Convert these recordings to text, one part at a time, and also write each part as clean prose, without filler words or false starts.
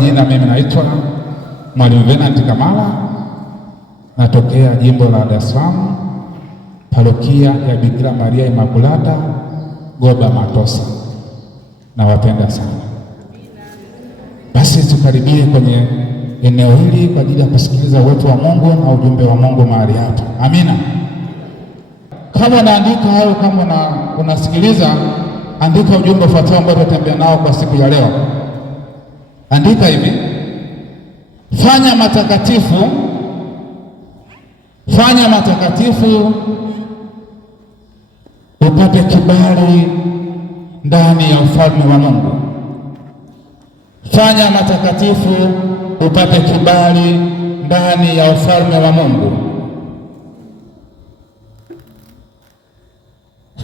Jina mimi naitwa Mwalimu Venant Kamala, natokea jimbo la Dar es Salaam, parokia ya Bikira Maria Imakulata, Goba Matosa. Nawapenda sana. Basi tukaribie kwenye eneo hili kwa ajili ya kusikiliza uwepo wa Mungu na ujumbe wa Mungu mahali hapa. Amina. Kama unaandika au kama unasikiliza, andika ujumbe ufuatao ambao tutatembea nao kwa siku ya leo. Andika hivi: fanya matakatifu, fanya matakatifu upate kibali ndani ya ufalme wa Mungu. Fanya matakatifu upate kibali ndani ya ufalme wa Mungu.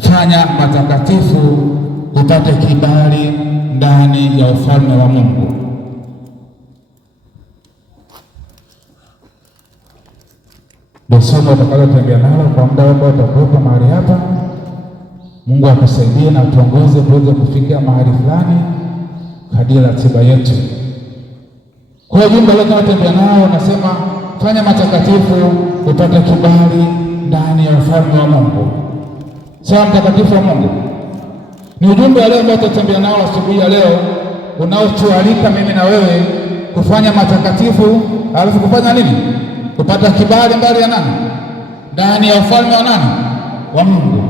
Fanya matakatifu upate kibali ndani ya ufalme wa Mungu. Ndio somo utakalotembea nalo kwa muda ambao utakuwepo mahali hapa. Mungu akusaidie na tuongoze tuweze kufikia mahali fulani kadiri ratiba yetu. Kwa ujumbe leo tunatembea nao nasema fanya matakatifu upate kibali ndani ya ufalme wa Mungu. Sawa, mtakatifu wa Mungu. Ni ujumbe leo ambao tutatembea nao asubuhi ya leo unaotualika mimi na wewe kufanya matakatifu, alafu kufanya nini? Kupata kibali mbali ya nani? Ndani ya ufalme wa nani? Wa Mungu.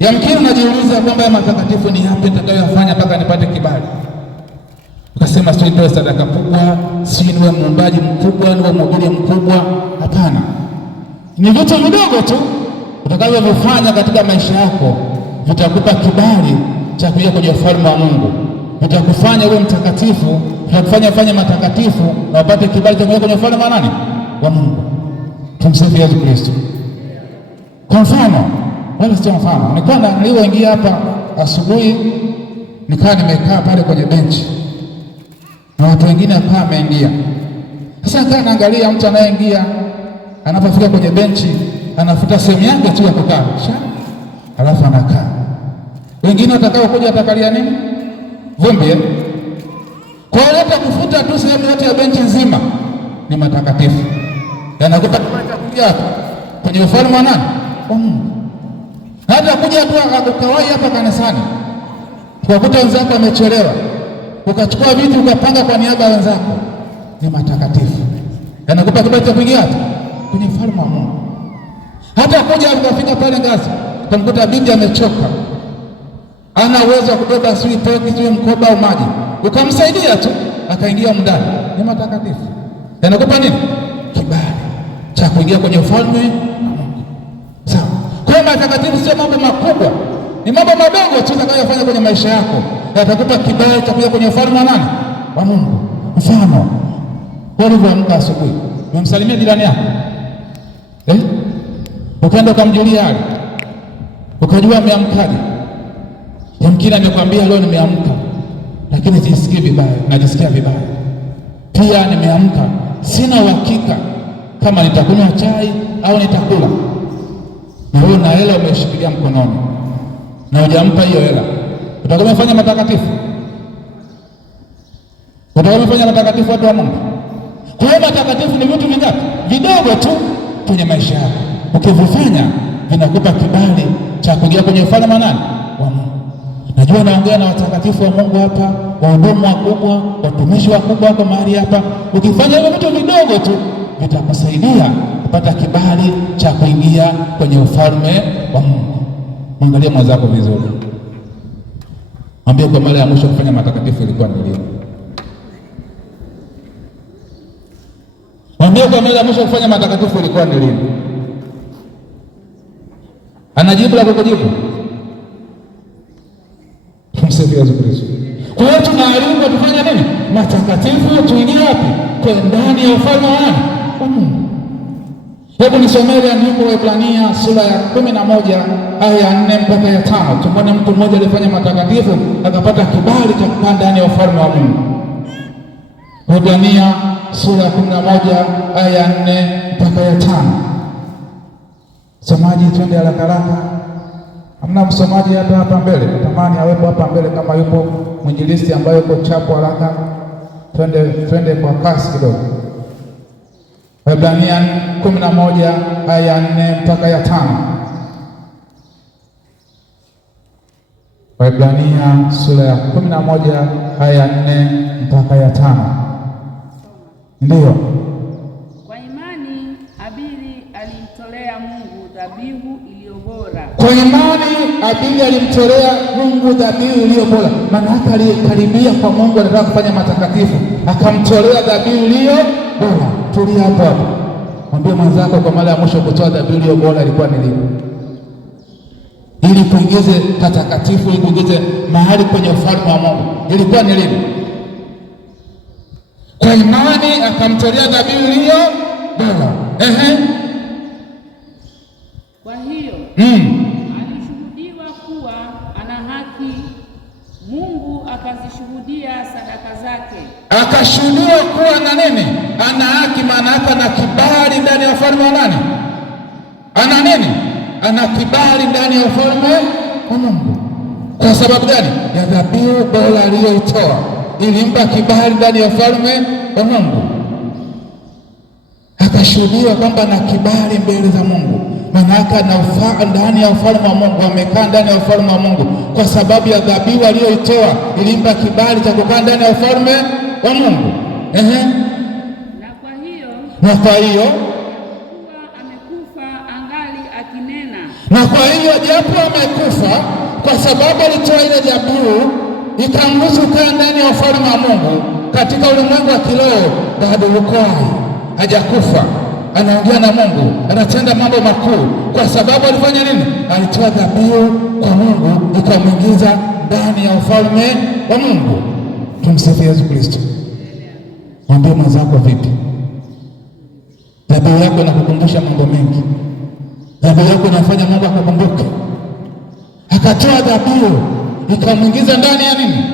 Yamkini unajiuliza kwamba matakatifu ni yapi nitakayofanya mpaka nipate kibali. Ukasema sio nitoe sadaka kubwa, si niwe muombaji mkubwa, niwe mhubiri mkubwa. Hapana. Ni vitu vidogo tu utakavyofanya katika maisha yako vitakupa kibali cha kuja kwenye ufalme wa Mungu. Vitakufanya uwe mtakatifu, vitakufanya fanye matakatifu na upate kibali cha kuja kwenye ufalme wa nani? Wa Mungu. Tumsifu Yesu Kristo. Kwa mfano, wala sio mfano, nilipoingia hapa asubuhi nikaa nimekaa pale kwenye benchi na watu wengine hapa wameingia. Sasa nikaa naangalia mtu anayeingia, anapofika kwenye benchi anafuta sehemu yake tu ya kukaa, alafu anakaa. Wengine watakao kuja watakalia nini? Vumbi. Kwa hiyo hata kufuta tu sehemu yote ya benchi nzima ni matakatifu. Yanakupa kibali cha kuingia kwenye ufalme wa nani? Wa Mungu. Hata kuja tu ukawai hapa kanisani, ukakuta wenzako wamechelewa, ukachukua vitu ukapanga kwa niaba ya wenzako, ni matakatifu. Yanakupa kibali cha kuingia kwenye ufalme wa Mungu. Hata kuja ukafika pale ngazi, ukamkuta binti amechoka, ana uwezo wa kubeba sui toki sui mkoba au maji, ukamsaidia tu akaingia ndani, ni matakatifu. Yanakupa nini? Kibali cha kuingia kwenye ufalme wa Mungu. Sawa. Kwa matakatifu sio mambo makubwa, ni mambo madogo tu utakayofanya kwenye maisha yako yatakupa kibali cha kuingia kwenye ufalme wa nani? Wa Mungu. Mfano, ulivyoamka asubuhi, umemsalimia jirani yako, ukaenda ukamjulia hali, ukajua ameamkaje. Yamkini amekwambia leo nimeamka lakini sisikii vibaya, najisikia vibaya. Pia nimeamka sina uhakika kama nitakunywa chai au nitakula. Na wewe na hela umeshikilia mkononi na hujampa hiyo hela, utakuwa umefanya matakatifu? Utakuwa umefanya matakatifu watu wa Mungu? Kwa hiyo matakatifu ni vitu vingapi? Vidogo tu kwenye maisha yako. Ukivifanya vinakupa kibali cha kuingia kwenye ufalme wa nani? Wa Mungu. Najua naongea na watakatifu wa Mungu hapa, wahudumu wakubwa, watumishi wakubwa wako mahali hapa. Ukifanya hivyo vitu vidogo tu vitakusaidia kupata kibali cha kuingia kwenye ufalme wa Mungu. Mwangalie mwenzako vizuri, mwambie kwa mara ya mwisho kufanya matakatifu ilikuwa ni lini? Mwambie kwa mara ya mwisho kufanya matakatifu ilikuwa ni lini? Anajibu la kukujibu. Tumsifu Yesu Kristo. Kwa hiyo tunaalikwa tufanye nini? Matakatifu. Tuingie wapi? Kwa ndani ya ufalme wa nani? Wa Mungu. Hebu nisomee andiko la Ibrania sura ya 11 aya ya 4 mpaka ya 5. Tumeona mtu mmoja alifanya matakatifu akapata kibali cha kukaa ndani ya ufalme wa Mungu. Ibrania sura ya 11 aya ya 4 mpaka ya 5. Somaji, twende haraka haraka. Hamna msomaji hapa mbele? Natamani awepo hapa mbele kama yupo mwinjilisti ambaye yuko chapo haraka. twende kwa kasi kidogo. Waebrania 11 aya 4 mpaka ya 5. Waebrania sura ya 11 aya 4 mpaka ya 5. Ndiyo. Kwa imani Abili alimtolea Mungu dhabihu iliyo bora. Kwa imani Abili alimtolea Mungu dhabihu iliyo bora. Maana hata alikaribia kwa Mungu, anataka kufanya matakatifu, akamtolea dhabihu iliyo bora. Tulia hapo hapo. Mwambie mwenzako, kwa mara ya mwisho kutoa dhabihu iliyo bora ilikuwa ni lini? Ili kuingize patakatifu, ili kuingize mahali kwenye ufalme wa Mungu, ilikuwa ni lini? Kwa imani akamtolea dhabihu iliyo bora. Kwa hiyo alishuhudiwa kuwa ana haki, Mungu akazishuhudia sadaka zake. Akashuhudiwa kuwa na nini? Ana haki. Maana yake ana kibali ndani ya ufalme wa nani? Ana nini? Ana kibali ndani ya ufalme wa Mungu. Kwa sababu gani? Ya dhabihu bora aliyoitoa, ilimpa kibali ndani ya ufalme wa Mungu. Akashuhudiwa kwamba ana kibali mbele za Mungu. Maana yake anafaa ndani ya ufalme wa Mungu, amekaa ndani ya ufalme wa Mungu kwa sababu ya dhabihu aliyoitoa, ilimpa kibali cha kukaa ndani ya ufalme wa Mungu. Na kwa hiyo Na kwa hiyo japo amekufa, kwa sababu alitoa ile dhabihu ikamruhusu kaa ndani ya ufalme wa Mungu katika ulimwengu wa kiroho, bado yuko hai, hajakufa, anaongea na Mungu, anatenda mambo makuu. Kwa sababu alifanya nini? Alitoa dhabihu kwa Mungu, ikamwingiza ndani ya ufalme wa Mungu. Tumsifu Yesu Kristo. Mwambie mwenzako, vipi? Dhabihu yako inakukumbusha mambo mengi. Dhabihu yako inafanya Mungu akakumbuke. Akatoa dhabihu ikamwingiza ndani ya nini?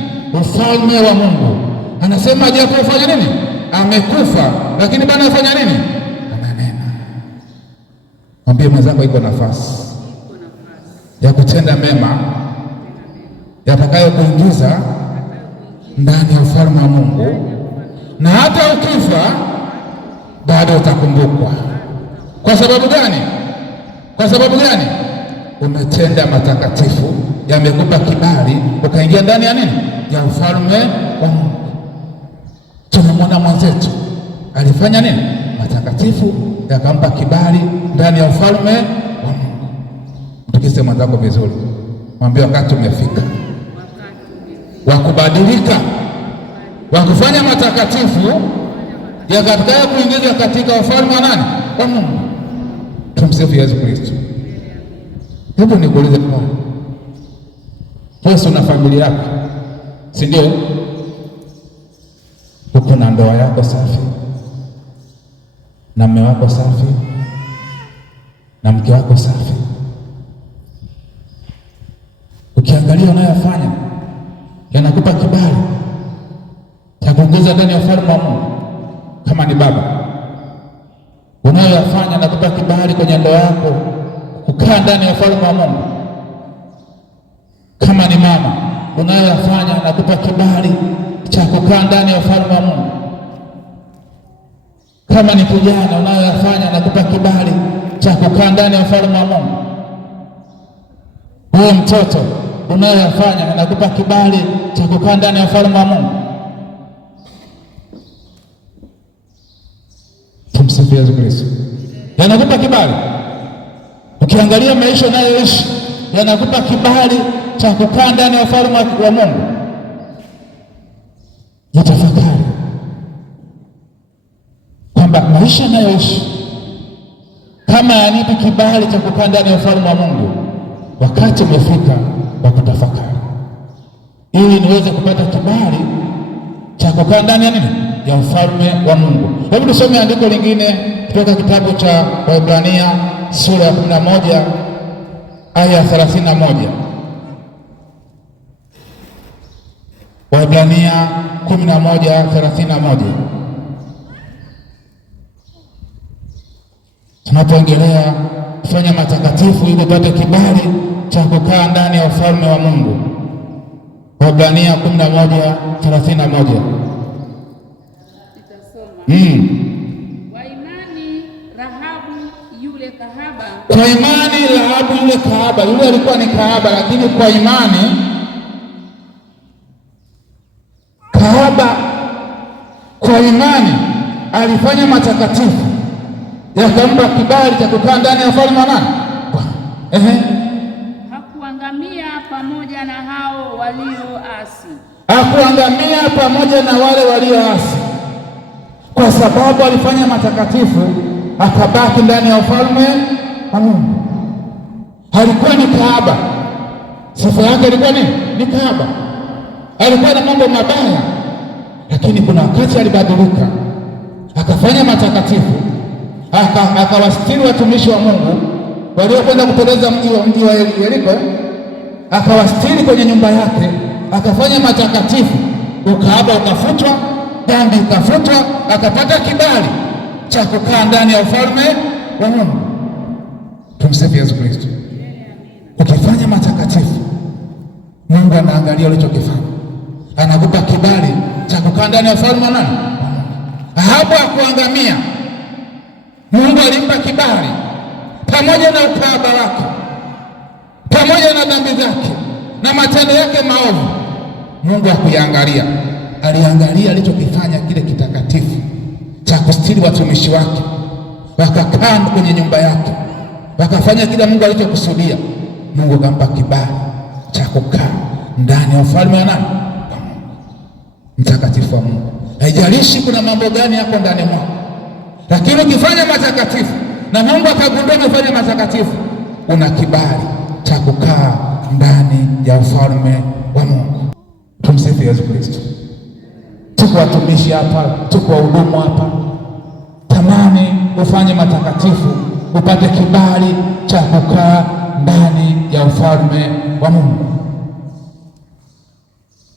Ufalme wa Mungu. Anasema japo ufanya nini? Amekufa, lakini bado afanya nini? Ananena. Mwambie mwenzako, iko nafasi ya kutenda mema yatakayo kuingiza ndani ya ufalme wa Mungu, na hata ukifa bado utakumbukwa. Kwa sababu gani? Kwa sababu gani? Umetenda matakatifu, yamekupa kibali ukaingia ndani ya nini? Ya ufalme wa Mungu. Tunamwona mwenzetu alifanya nini? Matakatifu, yakampa kibali ndani ya ufalme wa Mungu. Mtukise mwenzako vizuri, mwambie wakati umefika wa kubadilika, wa kufanya matakatifu yakatakayo kuingiza katika ufalme wa nani? Wa Mungu. Tumsifu Yesu Kristo. Hebu nikuulize, wewe una familia yako, si ndio? Uko na ndoa yako safi, na mume wako safi, na mke wako safi. Ukiangalia unayofanya yanakupa kibali cha kuingiza ndani ya ufalme wa Mungu. Kama ni baba, unayoyafanya nakupa kibali kwenye ndoa yako kukaa ndani ya ufalme wa Mungu. Kama ni mama, unayoyafanya nakupa kibali cha kukaa ndani ya ufalme wa Mungu. Kama ni kijana, unayoyafanya nakupa kibali cha kukaa ndani ya ufalme wa Mungu. Wewe mtoto, unayoyafanya nakupa kibali cha kukaa ndani ya ufalme wa Mungu. Tumsifu Yesu Kristo. Yanakupa kibali. Ukiangalia maisha unayoishi yanakupa kibali cha kukaa ndani ya ufalme wa Mungu. Jitafakari kwamba maisha unayoishi kama yanipi kibali cha kukaa ndani ya ufalme wa Mungu. Wakati umefika wa kutafakari, ili niweze kupata kibali cha kukaa ndani ya nini? Ya ufalme wa Mungu. Hebu tusome andiko lingine kutoka kitabu cha Waebrania sura ya 11 aya 31. Waebrania 11:31. Tunapoongelea kufanya matakatifu ili upate kibali cha kukaa ndani ya ufalme wa Mungu. Waebrania 11:31. Kwa imani Rahabu yule kahaba, kwa imani Rahabu yule kahaba, yule alikuwa ni kahaba, lakini kwa imani kahaba, kwa imani alifanya matakatifu yakampa kibali cha kukaa ndani ya ufalme wa nani? Hakuangamia pamoja na hao walioasi, hakuangamia pamoja na wale walioasi, kwa sababu alifanya matakatifu akabaki ndani ya ufalme wa Mungu. Alikuwa ni kahaba, sifa yake ilikuwa ni kahaba, alikuwa na mambo mabaya, lakini kuna wakati alibadilika, akafanya matakatifu, akawastiri watumishi wa Mungu waliokwenda kuteleza mji wa Yeriko, akawastiri kwenye nyumba yake, akafanya matakatifu, ukahaba ukafutwa, dhambi ikafutwa, akapata kibali cha kukaa ndani ya ufalme wa Mungu. Tumsifu Yesu Kristo. Ukifanya matakatifu, Mungu anaangalia ulichokifanya, anakupa kibali cha kukaa ndani ya ufalme wa nani? Ahabu hakuangamia. Mungu alimpa kibali pamoja na ukahaba wake, pamoja na dhambi zake na matendo yake maovu. Mungu hakuyaangalia, aliangalia alichokifanya kile kitakatifu cha kustiri watumishi wake, wakakaa kwenye nyumba yake, wakafanya kila Mungu alichokusudia. Mungu akampa kibali cha kukaa ndani ya ufalme wa nani? Mtakatifu wa Mungu. Haijalishi kuna mambo gani yako ndani mwako, lakini ukifanya matakatifu na Mungu akagundua umefanya matakatifu, una kibali cha kukaa ndani ya ufalme wa Mungu. Tumsifu Yesu Kristo. Tuko watumishi hapa, tuko wahudumu hapa, tamani ufanye matakatifu, upate kibali cha kukaa ndani ya ufalme wa Mungu.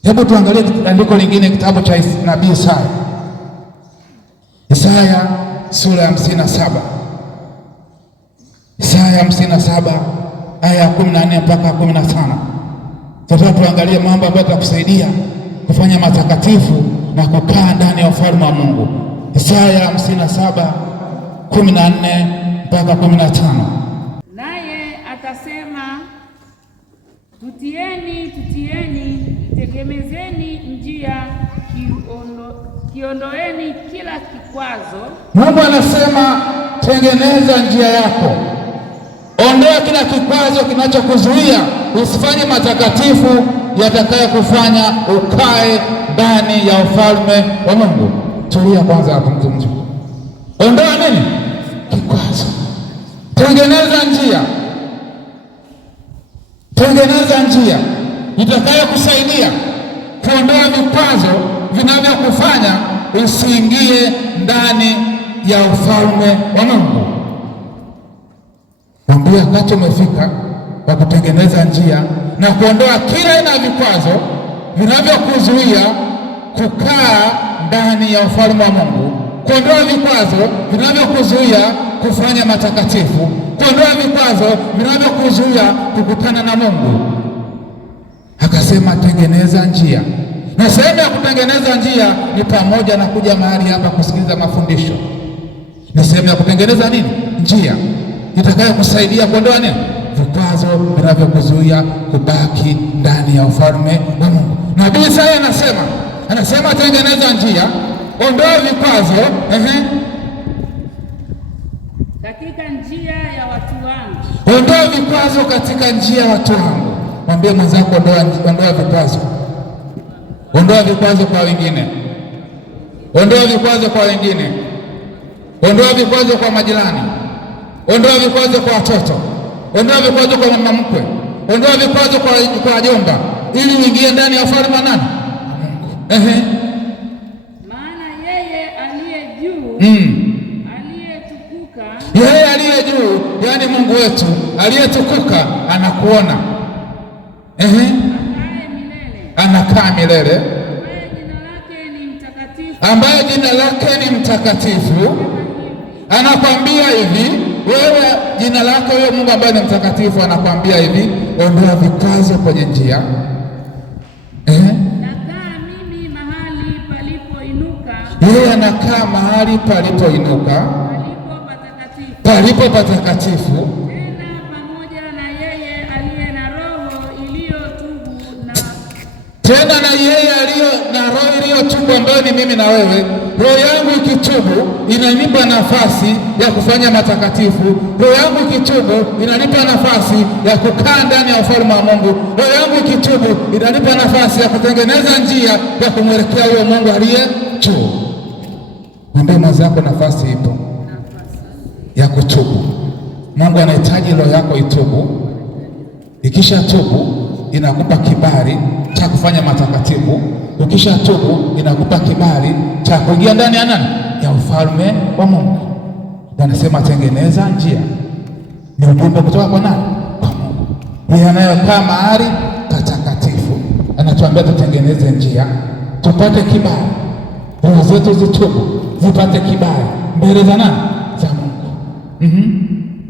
Hebu tuangalie andiko lingine, kitabu cha nabii Isaya. Isaya sura ya 57. Isaya 57 aya ya 14 mpaka 15. Sasa tuangalie mambo ambayo yatakusaidia kufanya matakatifu na kukaa ndani ya ufalme wa Mungu. Isaya 57:14 mpaka 15. Naye atasema, tutieni, itegemezeni njia, kiondoeni kila kikwazo. Mungu anasema tengeneza njia yako, ondoa kila kikwazo kinachokuzuia usifanye matakatifu yatakayokufanya ukae ndani ya ufalme wa Mungu. Tulia kwanza hapo, mtu. Ondoa nini? Kikwazo. Tengeneza njia, tengeneza njia itakayokusaidia kuondoa vikwazo vinavyokufanya usiingie ndani ya ufalme wa Mungu. Ndio wakati umefika wa kutengeneza njia na kuondoa kila aina ya vikwazo vinavyokuzuia kukaa ndani ya ufalme wa Mungu, kuondoa vikwazo vinavyokuzuia kufanya matakatifu, kuondoa vikwazo vinavyokuzuia kukutana na Mungu. Akasema tengeneza njia, na sehemu ya kutengeneza njia ni pamoja na kuja mahali hapa kusikiliza mafundisho. Ni sehemu ya kutengeneza nini? Njia itakayokusaidia kuondoa nini? Vikwazo vinavyokuzuia kubaki ndani ya ufalme wa Mungu. Nabii Isaya anasema tengeneza njia, ondoa vikwazo katika njia ya watu wangu. Ondoa vikwazo katika njia ya watu wangu. Mwambie mwenzako ondoa vikwazo. Ondoa vikwazo kwa wengine. Ondoa vikwazo kwa wengine. Ondoa vikwazo kwa majirani. Ondoa vikwazo kwa watoto. Ondoa vikwazo kwa mama mkwe. Ondoa vikwazo kwa wajomba, ili uingie ndani ya ufalme wa nani? Maana yeye aliye juu, aliyetukuka, yeye aliye juu, yaani Mungu wetu aliyetukuka anakuona. Anakaa milele, ambaye jina lake ni mtakatifu. Anakwambia hivi, wewe jina lake huyo Mungu ambaye ni mtakatifu, anakwambia hivi, ondoa vikwazo kwenye njia. Nakaa mimi mahali palipoinuka Yeye anakaa mahali palipoinuka, palipo patakatifu, tena na yeye aliyo na roho iliyotubu, ambayo ni mimi na wewe. Roho yangu ikitubu inanipa nafasi ya kufanya matakatifu. Roho yangu ikitubu inanipa nafasi ya kukaa ndani ya ufalme wa Mungu. Roho yangu ikitubu inanipa nafasi ya kutengeneza njia ya kumwelekea huyo Mungu aliye juu. Mwambie mwenzako, nafasi ipo ya kutubu. Mungu anahitaji roho yako itubu. Ikisha tubu inakupa kibali cha kufanya matakatifu. Ukisha tubu inakupa kibali cha kuingia ndani ya nani? Ya ufalme wa Mungu. Anasema tengeneza njia. Ni ujumbe kutoka kwa nani? Kwa Mungu. Yeye anayekaa mahali patakatifu anatuambia tutengeneze njia, tupate kibali, roho zetu zitubu, zipate kibali mbele za nani? Za Mungu.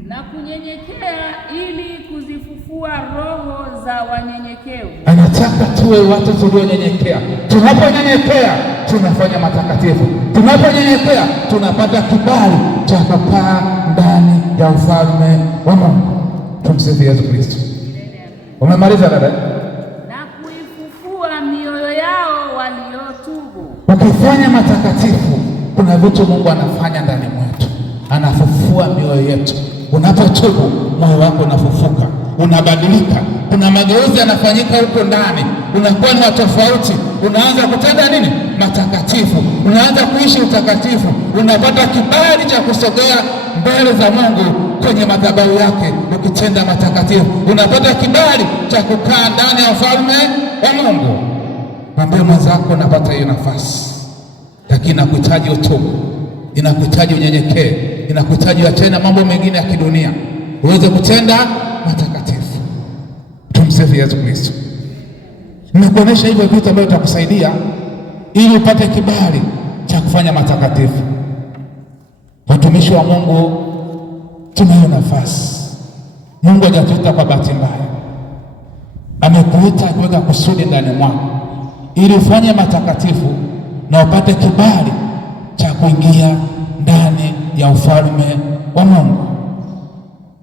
Na kunyenyekea ili kuzifufua roho za wanyenyekevu. Anataka tuwe watu tulionyenyekea. Tunaponyenyekea tunafanya matakatifu. Tunaponyenyekea tunapata kibali cha kukaa ndani ya ufalme wa Mungu. Tumsifu Yesu Kristo. Umemaliza dada? Na kuifufua mioyo yao waliotubu. Ukifanya matakatifu, kuna vitu Mungu anafanya ndani mwetu, anafufua mioyo yetu. Unapotubu moyo wako unafufuka, unabadilika, kuna mageuzi yanafanyika huko ndani, unakuwa ni wa tofauti, unaanza kutenda nini? Matakatifu, unaanza kuishi utakatifu, unapata kibali cha kusogea mbele za Mungu kwenye madhabahu yake. Ukitenda matakatifu unapata kibali cha kukaa ndani ya ufalme wa Mungu. Mwambie mwenzako, napata hiyo nafasi, lakini inakuhitaji utubu, inakuhitaji unyenyekee, inakuhitaji achane na mambo mengine ya kidunia uweze kutenda matakatifu. Tumsifu Yesu Kristo. Nimekuonesha hivyo vitu ambavyo vitakusaidia ili upate kibali cha kufanya matakatifu. Watumishi wa Mungu, tunayo nafasi. Mungu hajatuita kwa bahati mbaya, amekuita akiweka kusudi ndani mwako ili ufanye matakatifu na upate kibali cha kuingia ndani ya ufalme wa Mungu.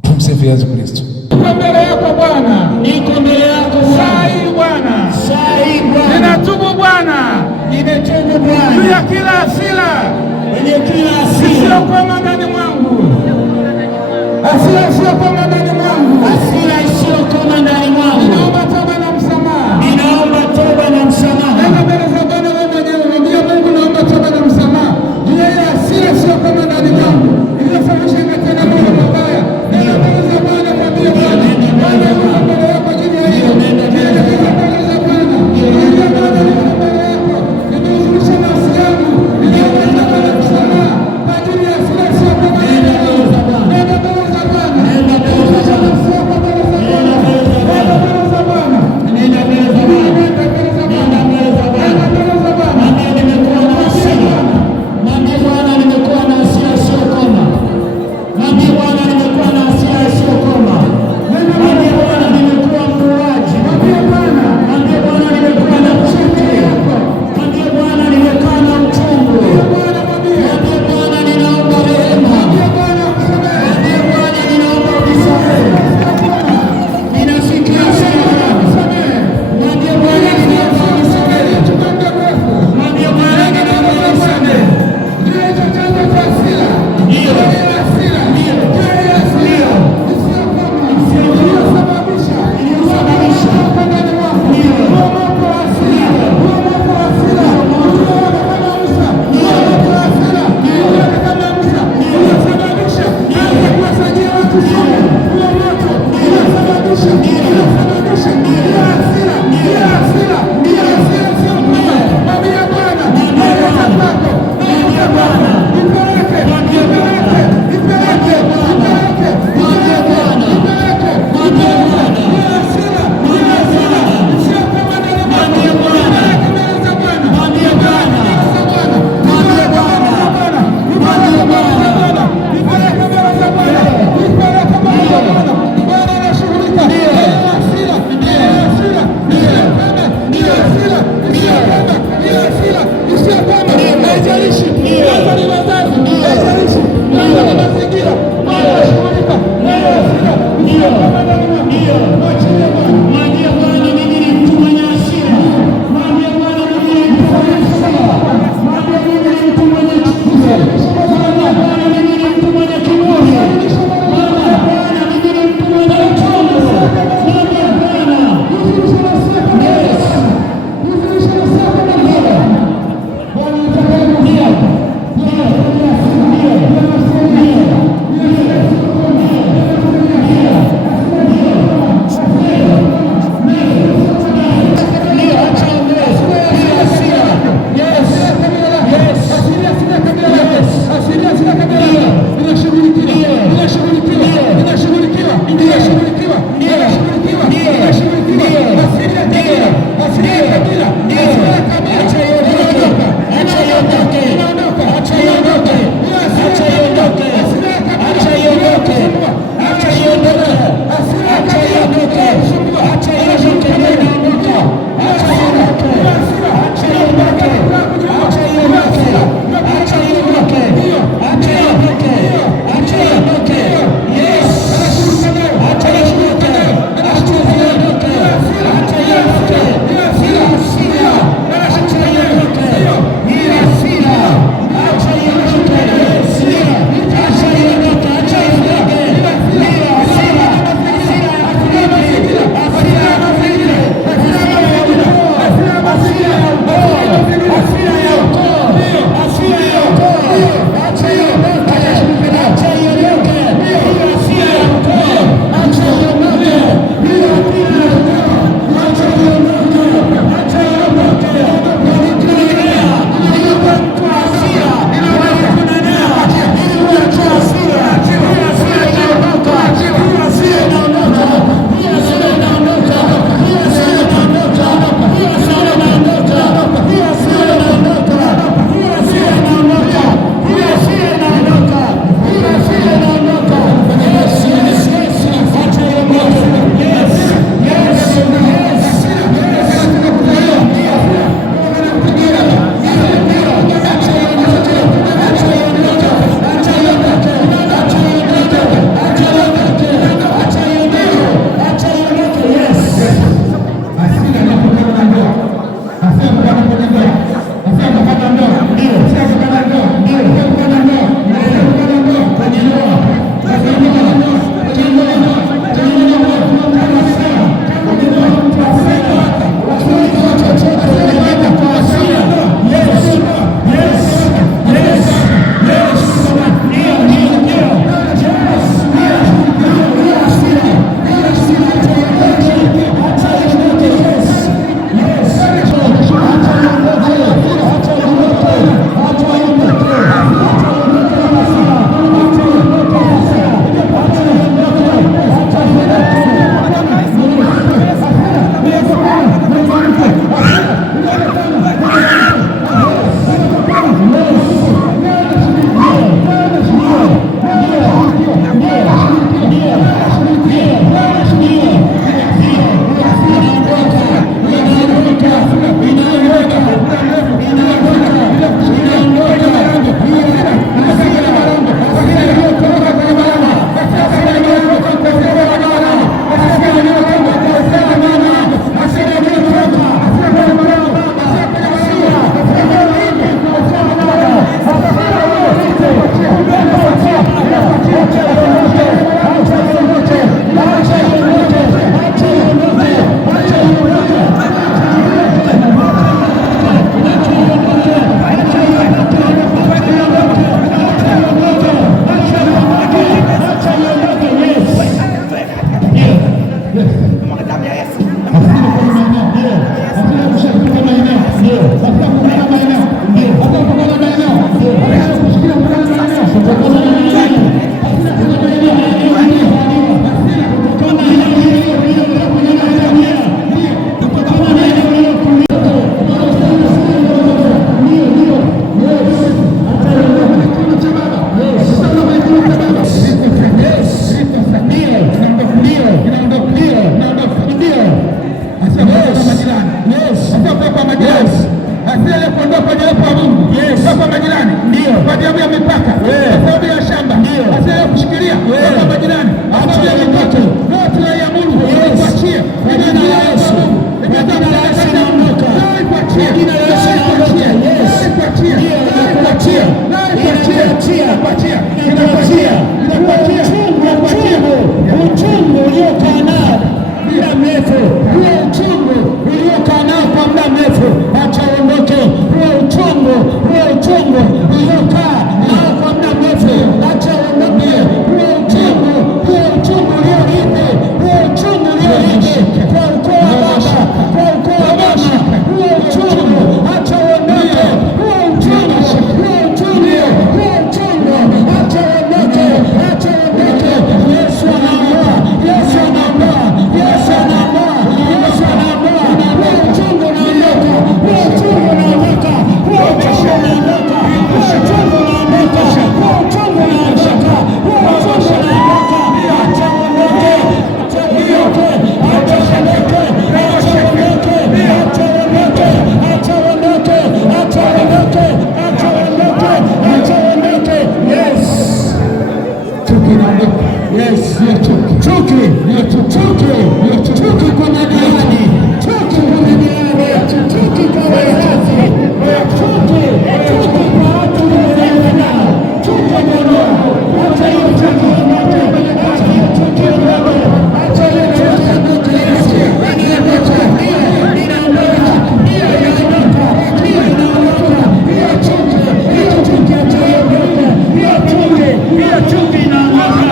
Tumsifu Yesu Kristo. Niko mbele yako Bwana, niko mbele yako sai Bwana, sai Bwana, ninatubu Bwana, ninatubu Bwana juu ya kila hasira, kwenye kila hasira isiyokwama ndani mwangu, hasira isiyokwama ndani mwangu, hasira isiyokwama ndani mwangu. Ninaomba toba na msamaha, ninaomba toba na msamaha. Nenda mbele za Bwana wewe mwenyewe, mwambie Mungu, naomba toba na msamaha juu ya ile hasira isiyokwama ndani mwangu iliyosababisha nikatenda mambo mabaya. Nenda mbele za Bwana, mwambie Bwana, Bwana yuko mbele yako juu ya hiyo. Nenda mbele za Bwana, mwambie Bwana, niko mbele yako, nimehuzunisha nafsi yangu, ninaomba toba na msamaha kwa ajili ya hasira isiyokwama ndani mwangu. Nenda mbele za Bwana, nenda mbele za Bwana, nenda mbele za Bwana. uchungu uliokaa nao muda mrefu, huo uchungu uliokaa nao kwa muda mrefu, acha uondoke. Huo uchungu uliokaa nao kwa muda mrefu, acha uondoke. Huo uchungu uliorithi, kwa ukoo wa baba, huo uchungu acha uondoke. Huo uchungu acha uondoke. Yesu anaondoa. Huo uchungu unaondoka. Chuki kwa majirani, chuki kwa watu unaoelewa nao, chuki kwa Mungu. Acha hiyo chuki iondoke, acha hiyo chuki iondoke, acha hiyo chuki iondoke. Yesu inaondoka, inaondoka, hiyo chuki acha iondoke, hiyo chuki inaondoka,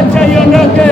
acha iondoke.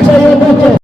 Acha